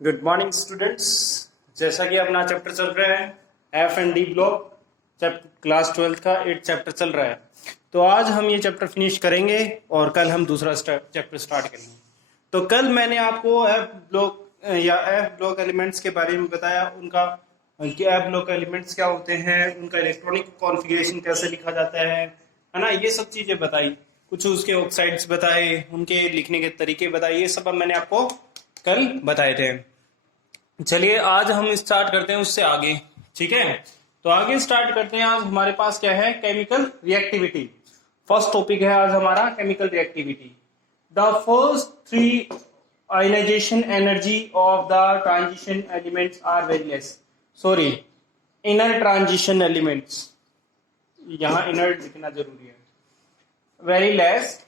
Good morning students. जैसा कि अपना चैप्टर चल रहा है F and D block, class 12 का 8 चैप्टर चल रहा है। तो आज हम ये चैप्टर फिनिश करेंगे और कल हम दूसरा चैप्टर स्टार्ट करेंगे। तो कल मैंने आपको एफ ब्लॉक एलिमेंट्स के बारे में बताया, उनका एफ ब्लॉक एलिमेंट्स क्या होते हैं, उनका इलेक्ट्रॉनिक कॉन्फ़िगरेशन कैसे लिखा जाता है ना, ये सब चीज़ें बताई। कुछ उसके ऑक्साइड्स बताए, उनके लिखने के तरीके बताए, ये सब मैंने आपको कल बताए थे। चलिए आज हम स्टार्ट करते हैं उससे आगे, ठीक है। तो आगे स्टार्ट करते हैं। आज हमारे पास क्या है, केमिकल रिएक्टिविटी। फर्स्ट टॉपिक है आज हमारा chemical reactivity. The first three ionization energy of the transition elements are very less. Sorry, inner transition elements, यहाँ इनर लिखना जरूरी है, very less.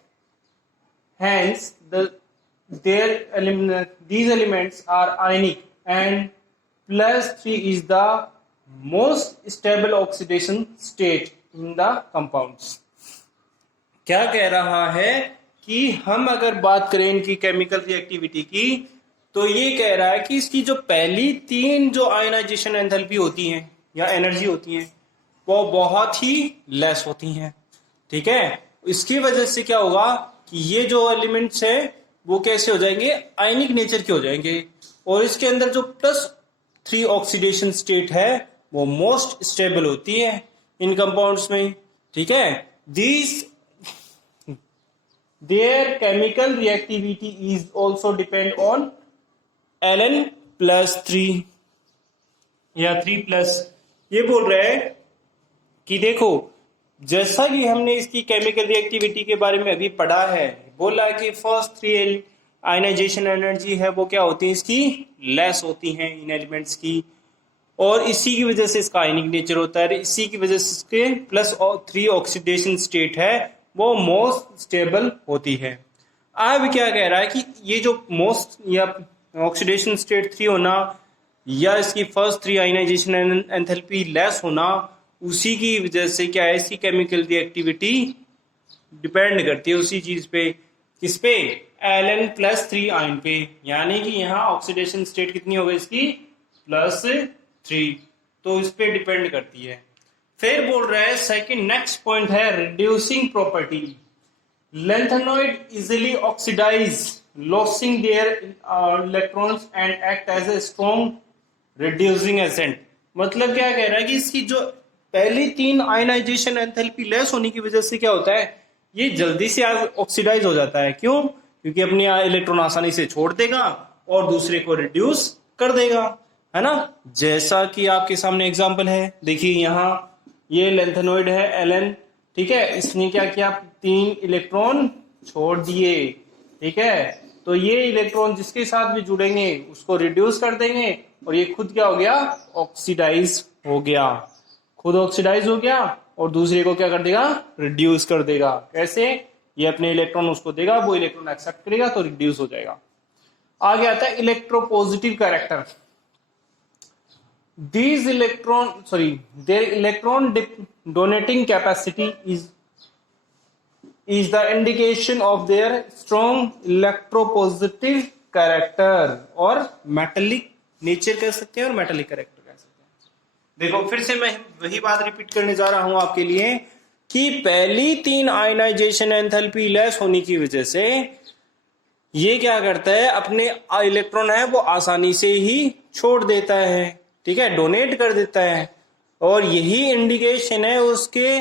Hence, these elements are ionic and +3 is the most stable oxidation state in the compounds. क्या कह रहा है कि हम अगर बात करें इनकी केमिकल रिएक्टिविटी की, तो ये कह रहा है कि इसकी जो पहली तीन जो आयनाइजेशन एंथैल्पी होती हैं या एनर्जी होती हैं वो बहुत ही लेस होती हैं, ठीक है। इसकी वजह से क्या होगा कि ये जो एलिमेंट्स है वो कैसे हो जाएंगे, आयनिक नेचर के हो जाएंगे, और इसके अंदर जो +3 ऑक्सीडेशन स्टेट है वो मोस्ट स्टेबल होती है इन कंपाउंड्स में, ठीक है। There chemical reactivity is also depend on Ln+3 या 3+। ये बोल रहे हैं कि देखो, जैसा कि हमने इसकी केमिकल रिएक्टिविटी के बारे में अभी पढ़ा है, बोला कि फर्स्ट थ्री आयनाइजेशन एनर्जी है वो क्या होती है, इसकी लेस होती हैं इन एलिमेंट्स की, और इसी की वजह से इसका आयनिक नेचर होता है, इसी की वजह से इसके +3 ऑक्सीडेशन स्टेट है वो मोस्ट स्टेबल होती है। अब क्या कह रहा है कि ये जो मोस्ट या ऑक्सीडेशन स्टेट 3 होना या इसकी फर्स्ट 3 आयनाइजेशन एंथैल्पी लेस होना, उसी की वजह से क्या है, इसकी केमिकल रिएक्टिविटी डिपेंड करती है उसी चीज पे, किस पे, Ln+3 आयन पे। यानी कि यहाँ ऑक्सीडेशन स्टेट कितनी हो गई इसकी, +3, तो इस पे डिपेंड करती है। फिर बोल रहा है सेकंड नेक्स्ट पॉइंट है reducing property. Lanthanoid easily oxidise losing their electrons and act as a strong reducing agent. मतलब क्या कह रहा है कि इसकी जो पहली तीन आयनाइजेशन एंथैल्पी लेस होने की वजह से क्या होता है, ये जल्दी से ऑक्सीडाइज हो जाता है। क्यों? क्योंकि अपने इलेक्ट्रॉन आसानी से छोड़ देगा और दूसरे को रिड्यूस कर देगा, है ना। जैसा कि आपके सामने एग्जांपल है, देखिए यहाँ ये लेंथेनॉइड है Ln, ठीक है। इसने क्या किया, 3 इलेक्ट्रॉन छोड़ दिए, ठीक है। तो ये इलेक्ट्रॉन जिसके साथ भी जुड़ेंगे उसको रिड्यूस कर देंगे और ये खुद क्या हो गया, ऑक्सीडाइज हो गया, खुद ऑक्सीडाइज हो गया और दूसरे को क्या कर देगा, रिड्यूस कर देगा। कैसे? ये अपने इलेक्ट्रॉन उसको देगा, वो इलेक्ट्रॉन एक्सेप्ट करेगा तो रिड्यूस हो जाएगा। आगे आता है electropositive character. These their electron donating capacity is the indication of their strong electropositive character, और metallic nature कह सकते हैं और metallic character कह सकते हैं। देखो फिर से मैं वही बात रिपीट करने जा रहा हूं आपके लिए कि पहली तीन आयनाइजेशन एंथैल्पी लेस होने की वजह से ये क्या करता है, अपने इलेक्ट्रॉन है वो आसानी से ही छोड़ देता है, ठीक है, डोनेट कर देता है, और यही इंडिकेशन है उसके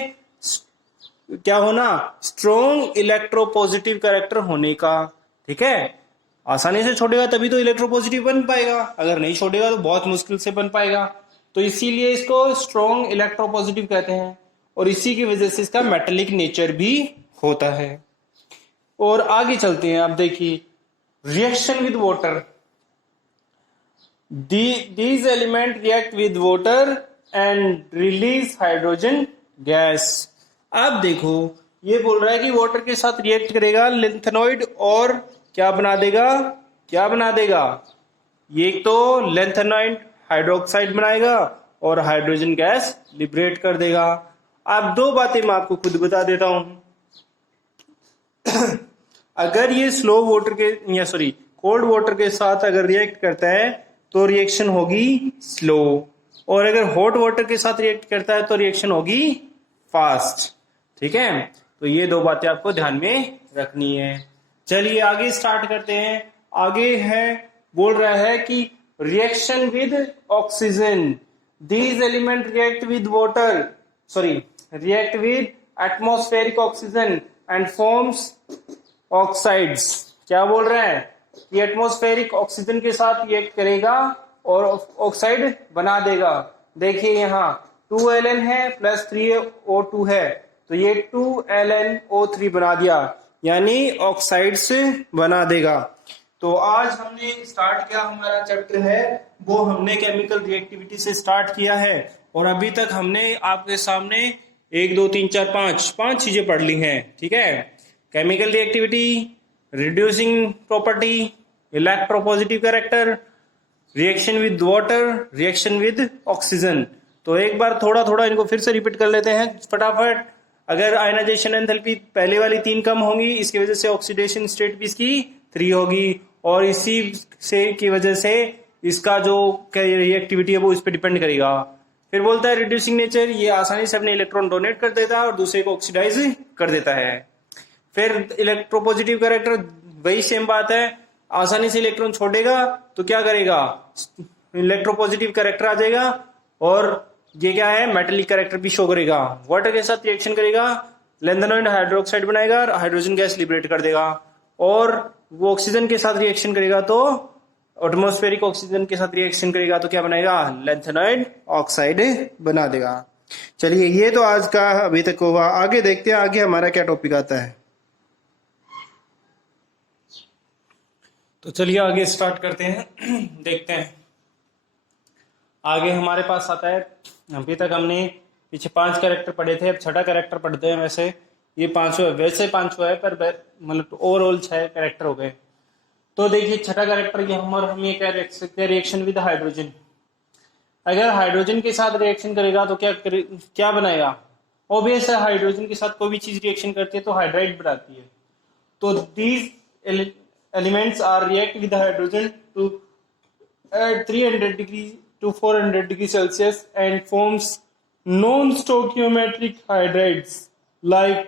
क्या होना, स्ट्रॉन्ग इलेक्ट्रोपॉजिटिव कैरेक्टर होने का, ठीक है। आसानी से छोड़ेगा तभी तो इलेक्ट्रोपॉजिटिव बन पाएगा, अगर नहीं छोड़ेगा तो बहुत मुश्किल से बन पाएगा। तो इसीलिए इसको स्ट्रॉन्ग इलेक्ट्रोपॉजिटिव कहते हैं और इसी की वजह से इसका मेटेलिक नेचर भी होता है। और आगे चलते हैं, आप देखिए reaction with water. These elements react with water and release hydrogen gas. अब देखो ये बोल रहा है कि वाटर के साथ रिएक्ट करेगा लेंथेनॉइड और क्या बना देगा, ये तो लेंथेनॉइड हाइड्रोक्साइड बनाएगा और हाइड्रोजन गैस लिबरेट कर देगा। अब दो बातें मैं आपको खुद बता देता हूं। अगर ये स्लो वाटर के कोल्ड वाटर के साथ अगर रिएक्ट करता है तो रिएक्शन होगी स्लो, और अगर हॉट वाटर के साथ रिएक्ट करता है तो रिएक्शन होगी फास्ट। ठीक है, तो ये दो बातें आपको ध्यान में रखनी है। चलिए आगे स्टार्ट करते हैं। आगे है, बोल रहा है कि reaction with oxygen, these element react with water, react with atmospheric oxygen and forms oxides. क्या बोल रहा है कि एटमॉस्फेरिक ऑक्सीजन के साथ रिएक्ट करेगा और ऑक्साइड बना देगा। देखिए यहाँ 2Ln है प्लस 3O2 है, तो ये 2LnO3 बना दिया, यानी ऑक्साइड्स बना देगा। तो आज हमने स्टार्ट किया, हमारा चैप्टर है वो हमने केमिकल रिएक्टिविटी से स्टार्ट किया है, और अभी तक हमने आपके सामने 1 2 3 4 5 चीजें पढ़ ली हैं। ठीक है, chemical reactivity, reducing property, electropositive character, reaction with water, reaction with oxygen. तो एक बार थोड़ा थोड़ा इनको फिर से रिपीट कर लेते हैं फटाफट। अगर आयनाइजेशन एंथैल्पी पहले वाली 3 कम होंगी, इसकी वजह से ऑक्सीडेशन स्टेट भी इसकी 3 होगी, और इसी से की वजह से इसका जो रिएक्टिविटी है वो इस पर डिपेंड करेगा। फिर बोलता है रिड्यूसिंग नेचर, ये आसानी से अपने इलेक्ट्रॉन डोनेट कर देता है और दूसरे को ऑक्सीडाइज कर देता है। फिर इलेक्ट्रोपॉजिटिव कैरेक्टर, वही सेम बात है, आसानी से इलेक्ट्रॉन छोड़ेगा तो क्या करेगा, इलेक्ट्रोपॉजिटिव कैरेक्टर आ जाएगा, और ये क्या है, मेटेलिक कैरेक्टर भी शो करेगा। वाटर के साथ रिएक्शन करेगा, लैंथेनॉइड हाइड्रोक्साइड बनाएगा और हाइड्रोजन गैस लिबरेट कर देगा, और वो ऑक्सीजन के साथ रिएक्शन करेगा तो एटमॉस्फेरिक ऑक्सीजन के साथ रिएक्शन करेगा तो क्या बनाएगा, लैंथेनॉइड ऑक्साइड बना देगा। चलिए ये तो आज का अभी तक हुआ, आगे देखते हैं आगे हमारा क्या टॉपिक आता है। तो चलिए आगे स्टार्ट करते हैं, देखते हैं आगे हमारे पास आता है। अभी तक हमने पीछे 5 कैरेक्टर पढ़े थे, अब 6ठा कैरेक्टर पढ़ते हैं। वैसे ये 5वां है, वैसे 5वां है, पर मतलब ओवरऑल 6 कैरेक्टर हो गए। तो देखिए 6ठा कैरेक्टर ये हम ये कह सकते हैं, रिएक्शन विद हाइड्रोजन। अगर हाइड्रोजन के साथ रिएक्शन करेगा तो क्या बनाएगा, ऑब्वियस है हाइड्रोजन के साथ कोई भी चीज रिएक्शन करती है तो हाइड्राइड बनाती है। तो these elements are react with hydrogen to at 300 degree to 400 degree Celsius and forms non-stoichiometric hydrides like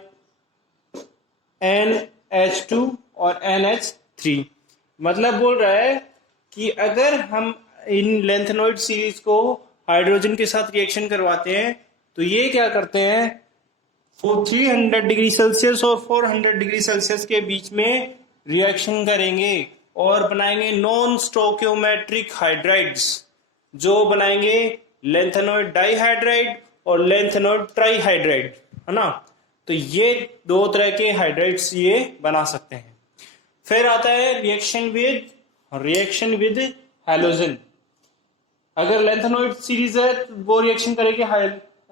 NH2 और NH3। मतलब बोल रहा है कि अगर हम इन लैंथेनॉइड सीरीज को हाइड्रोजन के साथ रिएक्शन करवाते हैं तो ये क्या करते हैं, 300 डिग्री सेल्सियस और 400 डिग्री सेल्सियस के बीच में रिएक्शन करेंगे और बनाएंगे नॉन स्टोकियोमेट्रिक हाइड्राइड्स, जो बनाएंगे लैंथेनॉइड डाइहाइड्राइड और लैंथेनॉइड ट्राइहाइड्राइड, है ना। तो ये 2 तरह के हाइड्राइड्स ये बना सकते हैं। फिर आता है रिएक्शन विद हैलोजन। अगर लैंथेनॉइड सीरीज है तो वो रिएक्शन करेगी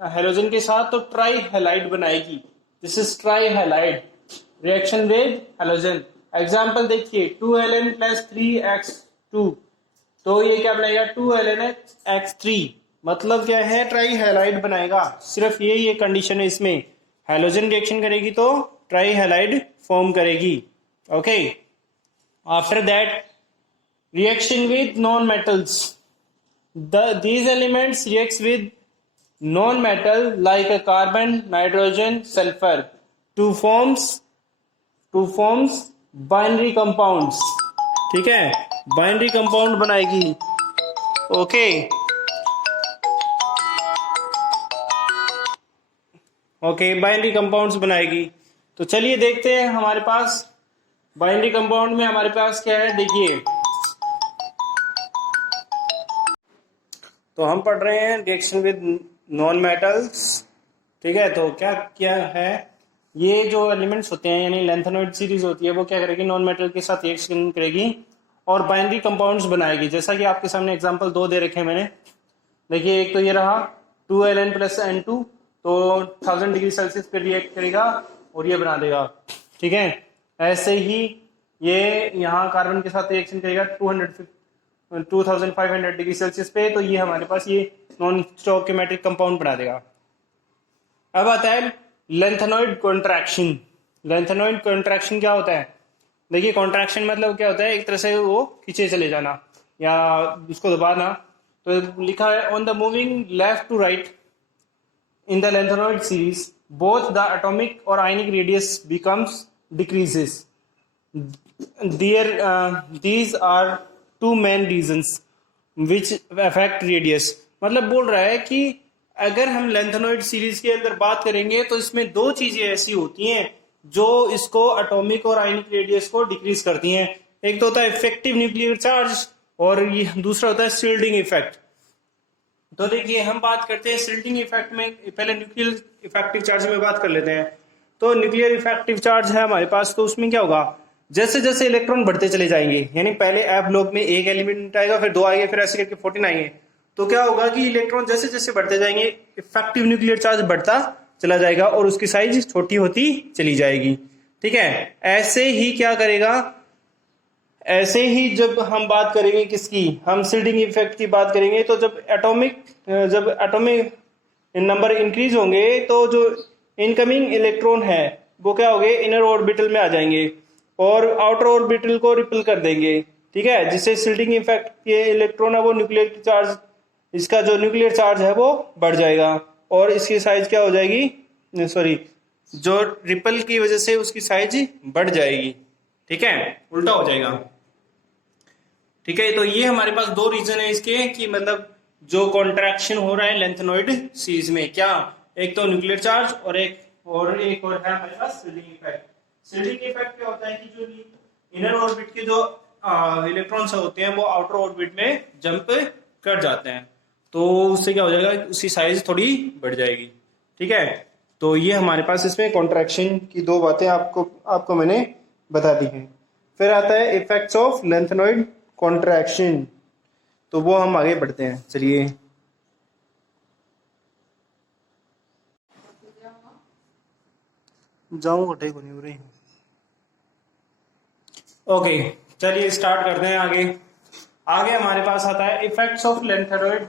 हैलोजन के साथ तो ट्राई हैलाइड बनाएगी, this is try halide reaction with halogen. Example देखिए 2Ln प्लस 3x2, तो ये क्या बनाएगा 2LnX3, मतलब क्या है, ट्राई हैलाइड बनाएगा। सिर्फ ये कंडीशन है इसमें, हैलोजन रिएक्शन करेगी तो ट्राई हैलाइड फॉर्म करेगी। Okay, after that reaction with non metals, these elements reacts with non-metal like a carbon, nitrogen, sulfur to forms binary compounds. ठीक है, बाइनरी कंपाउंड बनाएगी। ओके बाइनरी कंपाउंड्स बनाएगी। तो चलिए देखते हैं हमारे पास बाइनरी कंपाउंड में हमारे पास क्या है। देखिए तो हम पढ़ रहे हैं रिएक्शन विद नॉन मेटल्स। ठीक है, तो क्या है, ये जो एलिमेंट्स होते हैं यानी लैंथेनॉइड सीरीज होती है वो क्या करेगी, नॉन मेटल के साथ रिएक्शन करेगी और बाइनरी कंपाउंड्स बनाएगी। जैसा कि आपके सामने एग्जांपल 2 दे रखे हैं मैंने। देखिए एक तो ये रहा 2Ln प्लस N2, तो 1000 डिग्री सेल्सियस पे रिएक्ट करेगा और ये बना देगा। ठीक है, ऐसे ही ये यहाँ कार्बन के साथ रिएक्शन करेगा 2500 डिग्री सेल्सियस पे, तो ये हमारे पास ये नॉन स्टोइकियोमेट्रिक कंपाउंड बना देगा। अब आता है लैंथेनॉइड कॉन्ट्रैक्शन। लैंथेनॉइड कॉन्ट्रैक्शन क्या होता है, देखिए कॉन्ट्रैक्शन मतलब क्या होता है, एक तरह से वो खींचे चले जाना या उसको दबाना। तो लिखा है on the moving left to right in the lengthenoid series both the atomic or ionic radius becomes decreases. These are two main reasons which affect radius. मतलब बोल रहा है कि अगर हम लेंथेनॉइड सीरीज के अंदर बात करेंगे तो इसमें दो चीजें ऐसी होती हैं जो इसको एटॉमिक और आयनिक रेडियस को डिक्रीज करती हैं। एक तो होता है इफेक्टिव न्यूक्लियर चार्ज और ये दूसरा होता है शील्डिंग इफेक्ट। तो देखिए हम बात करते हैं सिल्टिंग इफेक्ट में, पहले न्यूक्लियर इफेक्टिव चार्ज में बात कर लेते हैं। तो न्यूक्लियर इफेक्टिव चार्ज है हमारे पास, तो उसमें क्या होगा, जैसे जैसे इलेक्ट्रॉन बढ़ते चले जाएंगे, यानी पहले एफ ब्लॉक में एक एलिमेंट आएगा, फिर दो आएंगे, फिर ऐसे करके 14 आएंगे। तो क्या होगा कि इलेक्ट्रॉन जैसे जैसे बढ़ते जाएंगे इफेक्टिव न्यूक्लियर चार्ज बढ़ता चला जाएगा और उसकी साइज छोटी होती चली जाएगी। ठीक है, ऐसे ही क्या करेगा, ऐसे ही जब हम बात करेंगे किसकी, हम शील्डिंग इफेक्ट की बात करेंगे, तो जब एटॉमिक नंबर इंक्रीज होंगे तो जो इनकमिंग इलेक्ट्रॉन है वो क्या होंगे, इनर ऑर्बिटल में आ जाएंगे और आउटर ऑर्बिटल को रिपल कर देंगे। ठीक है, जिससे शील्डिंग इफेक्ट के इलेक्ट्रॉन है वो न्यूक्लियर चार्ज, इसका जो न्यूक्लियर चार्ज है वो बढ़ जाएगा और इसकी साइज क्या हो जाएगी, सॉरी, जो रिपल की वजह से उसकी साइज बढ़ जाएगी। ठीक है, उल्टा हो जाएगा। ठीक है, तो ये हमारे पास दो रीजन है इसके कि मतलब जो कॉन्ट्रैक्शन हो रहा है लेंथेनॉइड सीरीज में, क्या, एक तो न्यूक्लियर चार्ज और एक और है हमारे पास शील्डिंग इफेक्ट। शील्डिंग इफेक्ट क्या होता है कि जो इनर ऑर्बिट के जो इलेक्ट्रॉन्स होते हैं वो आउटर ऑर्बिट में जंप कर जाते हैं, तो उससे क्या हो जाएगा, उसकी साइज थोड़ी बढ़ जाएगी। ठीक है, तो ये हमारे पास इसमें कॉन्ट्रैक्शन की दो बातें आपको मैंने बता दी हैं। फिर आता है इफेक्ट्स ऑफ लेंथेनॉइड कॉन्ट्रैक्शन, तो वो हम आगे बढ़ते हैं। चलिए, जाऊं कटे को नहीं हो रही। ओके, चलिए स्टार्ट करते हैं आगे। आगे हमारे पास आता है इफेक्ट्स ऑफ लेंथेनॉइड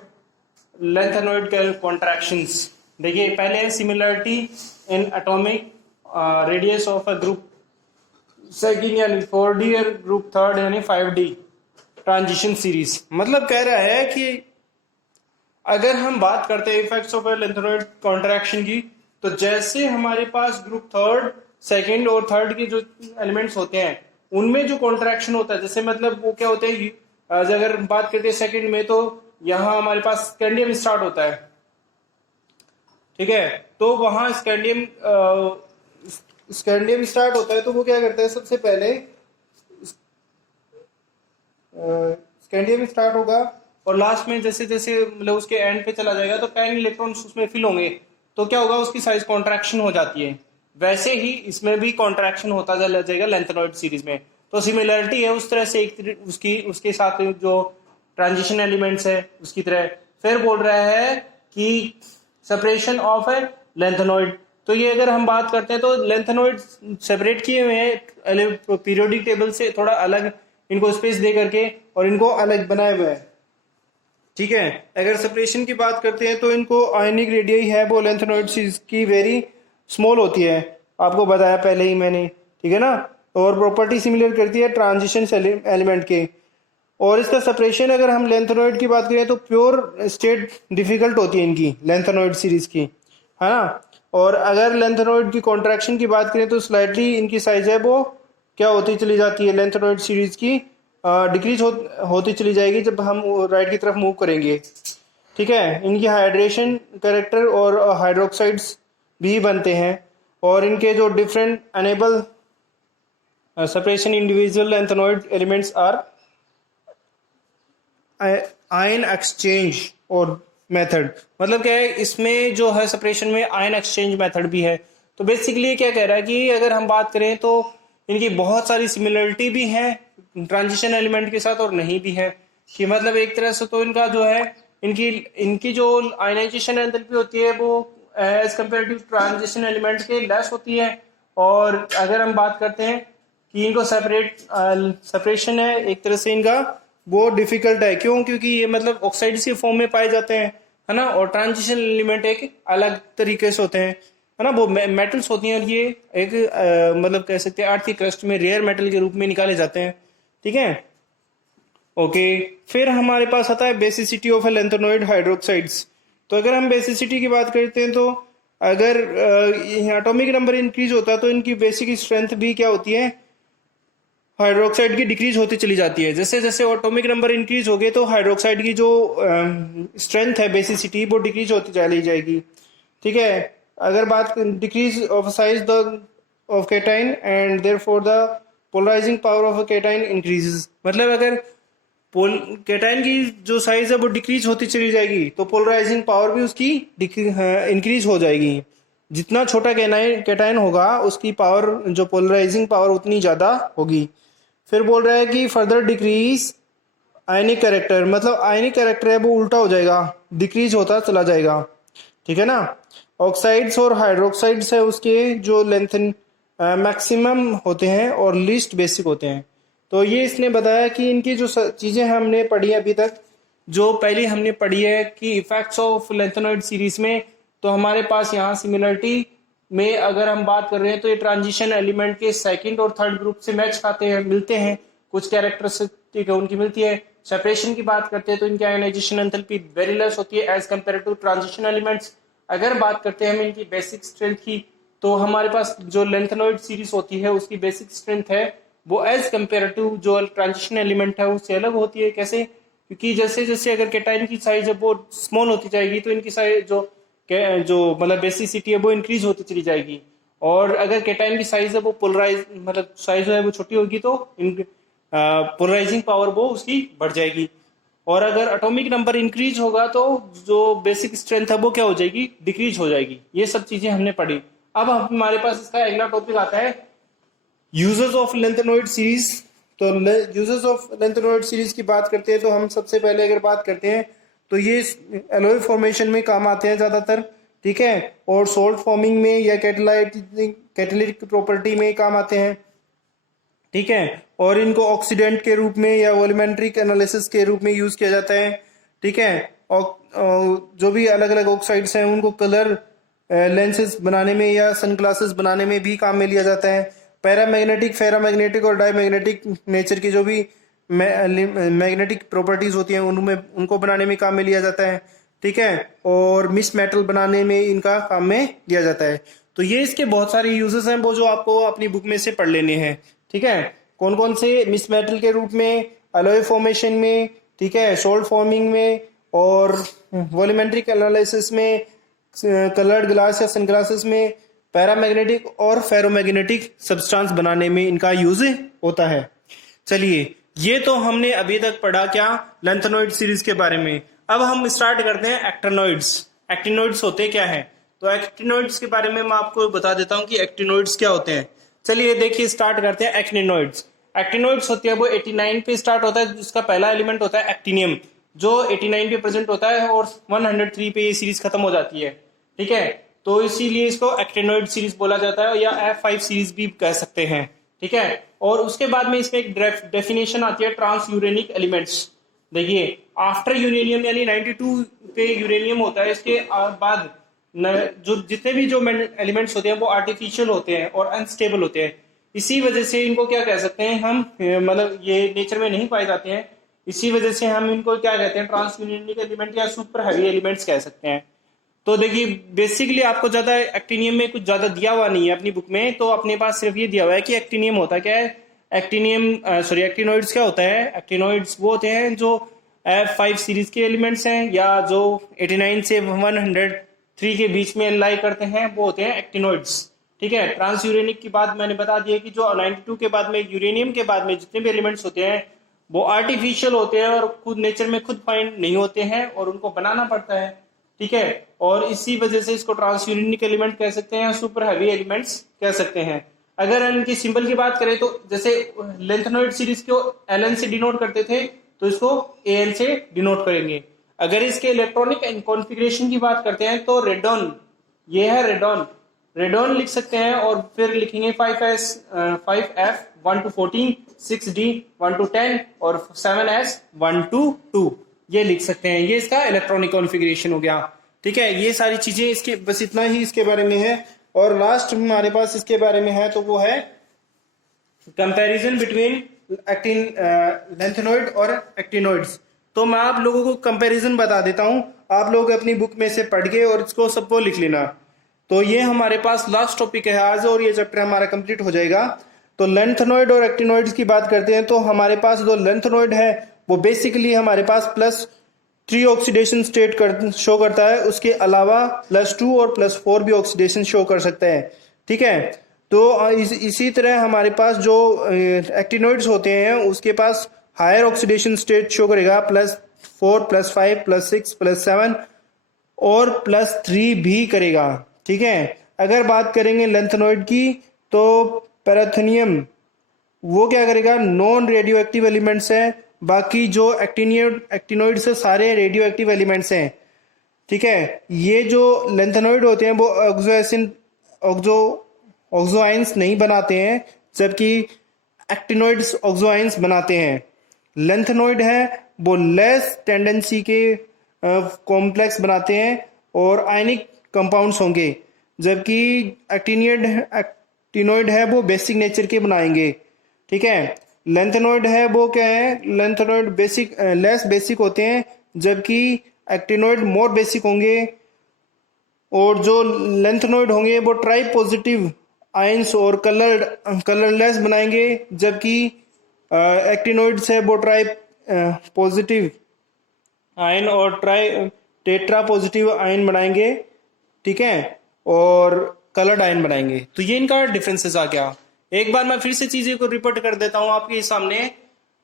कॉन्ट्रैक्शंस। देखिए पहले है similarity in atomic radius of a group second यानी 4D और ग्रुप थर्ड यानी 5D ट्रांजिशन सीरीज। मतलब कह रहा है कि अगर हम बात करते हैं इफेक्ट्स ऑफ लेंथेनॉइड कॉन्ट्रैक्शन की, तो जैसे हमारे पास ग्रुप थर्ड, सेकंड और थर्ड के जो एलिमेंट्स होते हैं उनमें जो कॉन्ट्रैक्शन होता है, जैसे मतलब वो क्या होते हैं, अगर बात करते हैं सेकंड में तो यहां हमारे पास स्कैंडियम स्टार्ट होता है। ठीक है, तो वहां स्कैंडियम स्टार्ट होता है, तो वो क्या करता है, सबसे पहले स्कैंडियम स्टार्ट होगा और लास्ट में जैसे जैसे मतलब उसके एंड पे चला जाएगा तो 10 इलेक्ट्रॉन्स उसमें फिल होंगे, तो क्या होगा, उसकी साइज कॉन्ट्रैक्शन हो जाती है। वैसे ही इसमें भी कॉन्ट्रैक्शन होता चला जाएगा लेंथेनॉइड सीरीज में। तो सिमिलरिटी है उस तरह से, एक उसके साथ जो ट्रांजिशन एलिमेंट्स है उसकी तरह। फिर बोल रहा है कि सेपरेशन ऑफ ए लेंथेनॉइड, तो ये अगर हम बात करते हैं तो लेंथेनॉइड सेपरेट किए हुए हैं पीरियोडिक टेबल से थोड़ा अलग, इनको स्पेस दे करके और इनको अलग बनाए हुए हैं। ठीक है, अगर सेपरेशन की बात करते हैं तो इनको आयनिक रेडियस है वो लेंथेनॉइड सीरीज की वेरी स्मॉल होती है, आपको बताया पहले ही मैंने। ठीक है ना, और प्रॉपर्टी सिमिलर करती है ट्रांजिशन एलिमेंट के। और इसका सेपरेशन अगर हम लेंथेनॉइड की बात करें तो प्योर स्टेट डिफिकल्ट होती है इनकी लेंथेनॉइड सीरीज की, है ना। और अगर लेंथेनॉइड की कॉन्ट्रैक्शन की बात करें तो स्लाइटली इनकी साइज है वो क्या होती चली जाती है, लेंथेनॉइड सीरीज की डिक्रीज होती चली जाएगी जब हम राइट की तरफ मूव करेंगे। ठीक है, इनकी हाइड्रेशन कैरेक्टर और हाइड्रोक्साइड्स भी बनते हैं और इनके जो different enable separation individual lanthanoid elements are ion exchange और मेथड। मतलब क्या है, इसमें जो है सेपरेशन में आयन एक्सचेंज मेथड भी है। तो बेसिकली क्या कह रहा है कि अगर हम बात करें तो इनकी बहुत सारी सिमिलरिटी भी है ट्रांजिशन एलिमेंट के साथ और नहीं भी है, कि मतलब एक तरह से तो इनका जो है इनकी जो आयनाइजेशन एंथैल्पी होती है वो एज कंपेरेटिव ट्रांजिशन एलिमेंट के लेस होती है। और अगर हम बात करते हैं कि इनको सेपरेशन है एक तरह से इनका वो डिफिकल्ट है, क्यों, क्योंकि ये मतलब ऑक्साइड के फॉर्म में पाए जाते हैं, है ना, और ट्रांजिशन एलिमेंट एक अलग तरीके से होते हैं। है ना, वो मेटल्स होती हैं और ये एक मतलब कह सकते हैं अर्थ की क्रस्ट में रेयर मेटल के रूप में निकाले जाते हैं। ठीक है, ओके। फिर हमारे पास आता है बेसिसिटी ऑफ लैंथेनोइड हाइड्रोक्साइड्स। तो अगर हम बेसिसिटी की बात करते हैं तो अगर एटॉमिक नंबर इंक्रीज होता है तो इनकी बेसिक स्ट्रेंथ भी क्या होती है, हाइड्रोक्साइड की डिक्रीज होती चली जाती है। जैसे जैसे एटॉमिक नंबर इंक्रीज हो गए तो हाइड्रोक्साइड की जो स्ट्रेंथ है बेसिसिटी वो डिक्रीज होती चली जाएगी। ठीक है, अगर बात decrease of size the of cation and therefore the polarising power of a cation increases, मतलब अगर केटाइन की जो साइज है वो डिक्रीज होती चली जाएगी तो पोलराइजिंग पावर भी उसकी इंक्रीज हो जाएगी। जितना छोटा केटाइन होगा उसकी पावर, जो पोलराइजिंग पावर उतनी ज़्यादा होगी। फिर बोल रहा है कि फर्दर डिक्रीज आयनिक कैरेक्टर, मतलब आयनिक कैरेक्टर है वो उल्टा हो जाएगा, डिक्रीज होता चला जाएगा। ठीक है ना, ऑक्साइड्स और हाइड्रोक्साइड्स है उसके जो लेंथन मैक्सिमम होते हैं और लीस्ट बेसिक होते हैं। तो ये इसने बताया कि इनकी जो चीज़ें हमने पढ़ी है अभी तक, जो पहले हमने पढ़ी है कि इफेक्ट्स ऑफ लेंथेनॉइड सीरीज में, तो हमारे पास यहाँ सिमिलरिटी में अगर हम बात कर रहे हैं तो ये ट्रांजिशन एलिमेंट के सेकंड और थर्ड ग्रुप से मैच खाते हैं, मिलते हैं, कुछ कैरेक्टरिस्टिक उनकी मिलती है। सेपरेशन की बात करते हैं तो इनकी आयोनाइजेशन एंथैल्पी वेरी लेस होती है as compare to transition elements. अगर बात करते हैं हम इनकी बेसिक स्ट्रेंथ की, तो हमारे पास जो लेंथेनॉइड सीरीज होती है उसकी बेसिक स्ट्रेंथ है वो एज कम्पेयर टू जो ट्रांजिशन एलिमेंट है उससे अलग होती है। कैसे? क्योंकि जैसे जैसे अगर केटाइन की साइज है वो स्मॉल होती जाएगी तो इनकी साइज जो मतलब बेसिसिटी है वो इंक्रीज होती चली जाएगी, और अगर केटाइन की साइज है वो पोलराइज मतलब साइज है वो छोटी होगी तो पोलराइजिंग पावर वो उसकी बढ़ जाएगी। और अगर एटॉमिक नंबर इंक्रीज होगा तो जो बेसिक स्ट्रेंथ है वो क्या हो जाएगी, डिक्रीज हो जाएगी। ये सब चीजें हमने पढ़ी। अब हमारे पास इसका अगला टॉपिक आता है यूजेस ऑफ लेंथेनॉइड सीरीज। तो यूजेस ऑफ लेंथेनॉइड सीरीज की बात करते हैं तो हम सबसे पहले अगर बात करते हैं तो ये एलॉय फॉर्मेशन में काम आते हैं ज़्यादातर। ठीक है, और सोल्ट फॉर्मिंग में या कैटालिटिक प्रॉपर्टी में काम आते हैं। ठीक है, और इनको ऑक्सीडेंट के रूप में या वॉल्यूमेट्रिक एनालिसिस के रूप में यूज किया जाता है। ठीक है, और जो भी अलग अलग ऑक्साइड्स हैं उनको कलर लेंसेज बनाने में या सनग्लासेस बनाने में भी काम में लिया जाता है। पैरामैग्नेटिक, फेरामैग्नेटिक और डायमैग्नेटिक नेचर की जो भी मैग्नेटिक प्रॉपर्टीज होती हैं उनमें उनको बनाने में काम में लिया जाता है। ठीक है, और मिस मेटल बनाने में इनका काम में लिया जाता है। तो ये इसके बहुत सारे यूजेस हैं वो जो आपको अपनी बुक में से पढ़ लेने हैं। ठीक है, कौन कौन से? मिस मेटल के रूप में, अलॉय फॉर्मेशन में, ठीक है, सोल्ट फॉर्मिंग में, और वॉल्यूमेट्रिक एनालिसिस में, कलर्ड ग्लास या सनग्लासेस में, पैरामैग्नेटिक और फेरोमैग्नेटिक सब्सटेंस बनाने में इनका यूज होता है। चलिए, ये तो हमने अभी तक पढ़ा क्या, लेंथेनॉइड सीरीज के बारे में। अब हम स्टार्ट करते हैं एक्टिनॉइड्स। एक्टिनॉइड्स होते क्या है? तो एक्टिनॉइड्स के बारे में मैं आपको बता देता हूं कि एक्टिनॉइड्स क्या होते हैं। चलिए देखिए, स्टार्ट करते हैं एक्टिनॉइड्स। एक्टिनॉइड्स होती है वो 89 पे स्टार्ट होता है, जिसका पहला एलिमेंट होता है एक्टिनियम, जो 89 पे प्रेजेंट होता है और 103 पे ये सीरीज खत्म हो जाती है। ठीक है, तो इसीलिए इसको एक्टिनॉइड सीरीज बोला जाता है या F5 सीरीज भी कह सकते हैं। ठीक है, और उसके बाद में इसमें एक डेफिनेशन आती है ट्रांस यूरेनिक एलिमेंट्स। देखिए, आफ्टर यूरेनियम यानी 92 पे यूरेनियम होता है, इसके बाद जो जितने भी जो एलिमेंट्स होते हैं वो आर्टिफिशियल होते हैं और अनस्टेबल होते हैं। इसी वजह से इनको क्या कह सकते हैं हम, मतलब ये नेचर में नहीं पाए जाते हैं, इसी वजह से हम इनको क्या कहते हैं, ट्रांस यूरेनिक एलिमेंट या सुपर हैवी एलिमेंट्स कह सकते हैं। तो देखिए, बेसिकली आपको ज्यादा एक्टिनियम में कुछ ज्यादा दिया हुआ नहीं है अपनी बुक में, तो अपने पास सिर्फ ये दिया हुआ है कि एक्टिनियम होता क्या है। एक्टिनॉइड्स क्या होता है? एक्टिनॉइड्स वो होते हैं जो F5 सीरीज के एलिमेंट्स हैं या जो 89 से 103 के बीच में लाई करते हैं, वो होते हैं एक्टिनॉइड्स। ठीक है, ट्रांस यूरेनिक की बात मैंने बता दी है कि जो 92 के बाद में यूरेनियम के बाद में जितने भी एलिमेंट्स होते हैं वो आर्टिफिशियल होते हैं और खुद नेचर में खुद फाइंड नहीं होते हैं और उनको बनाना पड़ता है। ठीक है, और इसी वजह से इसको ट्रांस यूरेनिक एलिमेंट कह सकते हैं, सुपर हैवी एलिमेंट्स कह सकते हैं। अगर इनकी सिंबल की बात करें तो जैसे लेंथेनॉइड सीरीज को Ln से डिनोट करते थे तो इसको Al से डिनोट करेंगे। अगर इसके इलेक्ट्रॉनिक कॉन्फ़िगरेशन की बात करते हैं तो रेडॉन, ये है रेडॉन, रेडॉन लिख सकते हैं और फिर लिखेंगे 5s 5f 1 to 14, 6d 1 to 10 और 7s 1 to 2, ये लिख सकते हैं। ये इसका इलेक्ट्रॉनिक कॉन्फ़िगरेशन हो गया। ठीक है, ये सारी चीजें इसके बस इतना ही इसके बारे में है। और लास्ट हमारे पास इसके बारे में है तो वो है कंपैरिजन बिटवीन लेंथेनॉइड और एक्टिनॉइड्स। तो मैं आप लोगों को कंपैरिजन बता देता हूं, आप लोग अपनी बुक में से पढ़ के और इसको सबको लिख लेना। तो ये हमारे पास लास्ट टॉपिक है आज और ये चैप्टर हमारा कंप्लीट हो जाएगा। तो लेंथेनॉइड और एक्टिनॉइड्स की बात करते हैं तो हमारे पास जो लेंथेनॉइड है वो बेसिकली हमारे पास +3 ऑक्सीडेशन स्टेट शो करता है, उसके अलावा +2 और +4 भी ऑक्सीडेशन शो कर सकता है। ठीक है, तो इसी तरह हमारे पास जो एक्टिनॉइड्स होते हैं उसके पास हायर ऑक्सीडेशन स्टेट शो करेगा +4 +5 +6 +7 और +3 भी करेगा। ठीक है, अगर बात करेंगे लेंथेनॉइड की तो पैराथेनियम वो क्या करेगा, नॉन रेडियो एक्टिव एलिमेंट्स है, बाकी जो एक्टिनॉइड से सारे रेडियो एक्टिव एलिमेंट्स हैं। ठीक है, ये जो लेंथेनॉइड होते हैं वो ऑक्सोआइंस नहीं बनाते हैं, जबकि एक्टिनॉइड्स ऑक्सोआइंस बनाते हैं। लेंथेनॉइड है वो लेस टेंडेंसी के कॉम्प्लेक्स बनाते हैं और आयनिक कंपाउंड्स होंगे, जबकि एक्टिनॉइड है वो बेसिक नेचर के बनाएंगे। ठीक है, लेंथेनॉइड है वो क्या है, लेंथेनॉइड लेस बेसिक होते हैं, जबकि एक्टिनॉइड मोर बेसिक होंगे। और जो लेंथेनॉइड होंगे वो ट्राई पॉजिटिव आयंस और कलरलेस बनाएंगे, जबकि एक्टिनॉइड्स है वो ट्राई पॉजिटिव आयन और टेट्रा पॉजिटिव आयन बनाएंगे। ठीक है, और कलर्ड आयन बनाएंगे। तो ये इनका डिफरेंसेस आ गया। एक बार मैं फिर से चीजें को रिपीट कर देता हूं आपके सामने,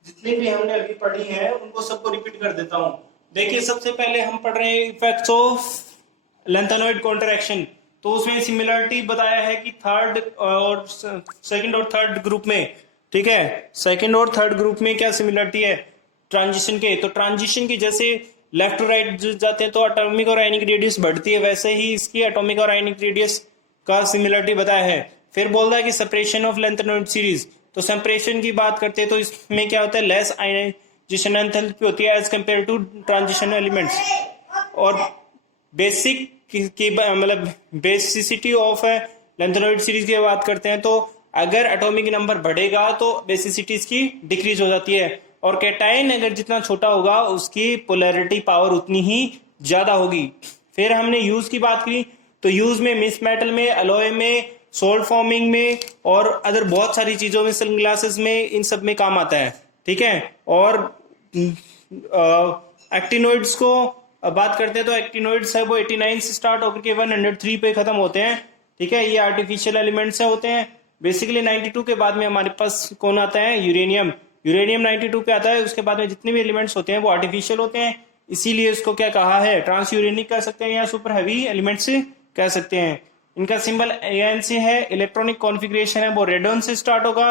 जितनी भी हमने अभी पढ़ी है उनको सबको रिपीट कर देता हूं। देखिए, सबसे पहले हम पढ़ रहे हैं इफेक्ट्स ऑफ लेंथेनॉइड कॉन्ट्रैक्शन। तो उसमें सिमिलरिटी बताया है कि सेकंड और थर्ड ग्रुप में। ठीक है, सेकंड और थर्ड ग्रुप में क्या सिमिलरिटी है ट्रांजिशन के, तो ट्रांजिशन की जैसे लेफ्ट टू राइट जाते हैं तो एटॉमिक और आयनिक रेडियस बढ़ती है, वैसे ही इसकी एटॉमिक और आयनिक रेडियस का सिमिलरिटी बताया है। फिर बोल रहा है कि सेपरेशन ऑफ लेंथेनॉइड सीरीज, तो सेपरेशन की बात करते हैं तो इसमें क्या होता है, लेस आयनाइजेशन एंथैल्पी होती है as compare to transition elements. और बेसिक की मतलब बेसिसिटी ऑफ लेंथेनॉइड सीरीज की बात करते हैं तो अगर एटॉमिक नंबर बढ़ेगा तो बेसिसिटी इसकी डिक्रीज हो जाती है, और कैटायन अगर जितना छोटा होगा उसकी पोलैरिटी पावर उतनी ही ज्यादा होगी। फिर हमने यूज की बात की, तो यूज में मिस मेटल में, अलॉय में, सोल्ट फॉर्मिंग में और अदर बहुत सारी चीजों में, सनग्लासेस में, इन सब में काम आता है। ठीक है, और एक्टिनॉइड्स को बात करते हैं तो एक्टिनॉइड्स है वो 89 से स्टार्ट होकर के 103 पे खत्म होते हैं। ठीक है, ये आर्टिफिशियल एलिमेंट्स से होते हैं। बेसिकली 92 के बाद में हमारे पास कौन आता है, यूरेनियम 92 पे आता है। उसके बाद में जितने भी एलिमेंट्स होते हैं वो आर्टिफिशियल होते हैं, इसीलिए उसको क्या कहा है, ट्रांस यूरेनिक कह सकते हैं या सुपर हैवी एलिमेंट्स कह सकते हैं। इनका सिंबल AN है। इलेक्ट्रॉनिक कॉन्फ़िगरेशन है वो रेडॉन से स्टार्ट होगा।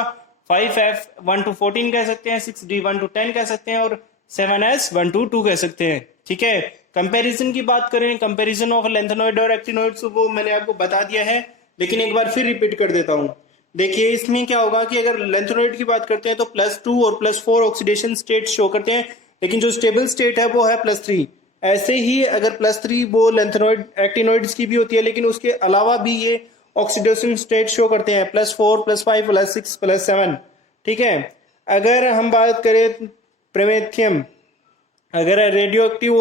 5F 1 to 14 कह सकते हैं, 6D 1 to 10 कह सकते हैं और 7S 1 to 2 कह सकते हैं। ठीक है, कंपैरिजन की बात करें, कंपैरिजन ऑफ लेंथेनॉइड और एक्टिनॉइड्स, वो मैंने आपको बता दिया है, लेकिन एक बार फिर रिपीट कर देता हूं। देखिए, इसमें क्या होगा कि अगर लेंथेनॉइड की बात करते हैं तो +2 और +4 ऑक्सीडेशन स्टेट शो करते हैं, लेकिन जो स्टेबल स्टेट है वो है +3। ऐसे ही अगर +3 वो लेंथेनॉइड एक्टिनॉइड्स की भी होती है, लेकिन उसके अलावा भी ये ऑक्सीडेशन स्टेट शो करते हैं +4 +5 +6 +7। ठीक है, अगर हम बात करें प्रोमेथियम, अगर रेडियो एक्टिव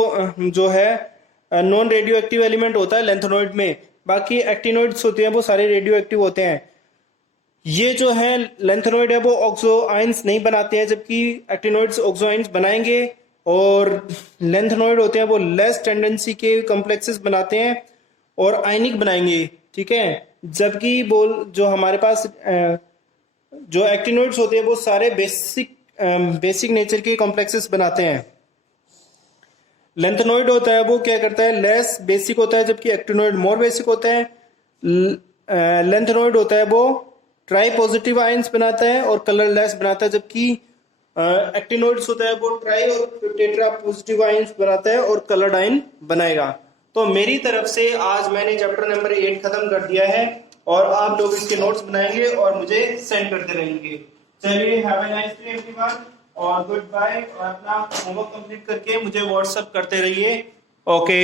जो है नॉन रेडियो एक्टिव एलिमेंट होता है लेंथेनॉइड में, बाकी एक्टिनॉइड्स होते हैं वो सारे रेडियो एक्टिव होते हैं। ये जो है लेंथेनॉइड है वो ऑक्सो आयंस नहीं बनाते हैं, जबकि एक्टिनॉइड्स ऑक्सो आयंस बनाएंगे। और लेंथेनॉइड होते हैं वो लेस टेंडेंसी के कॉम्प्लेक्सेस बनाते हैं और आयनिक बनाएंगे। ठीक है, जबकि जो हमारे पास जो एक्टिनॉइड्स होते हैं वो सारे बेसिक नेचर के कॉम्प्लेक्सेस बनाते हैं। लेंथेनॉइड होता है वो क्या करता है, लेस बेसिक होता है, जबकि एक्टिनॉइड मोर बेसिक होता है। लेंथेनॉइड होता है वो ट्राई पॉजिटिव आयंस बनाता है और कलरलेस बनाता है, जबकि एक्टिनॉइड्स होता है वो ट्राई और टेट्रा पॉजिटिव आयंस बनाता है और कलर्ड आयन बनाएगा। तो मेरी तरफ से आज मैंने चैप्टर नंबर 8 खत्म कर दिया है और आप लोग इसके नोट्स बनाएंगे और मुझे सेंड करते रहेंगे। चलिए, have a nice day everyone और गुड बाय। और अपना होमवर्क कंप्लीट करके मुझे व्हाट्सएप करते रहिए। ओके।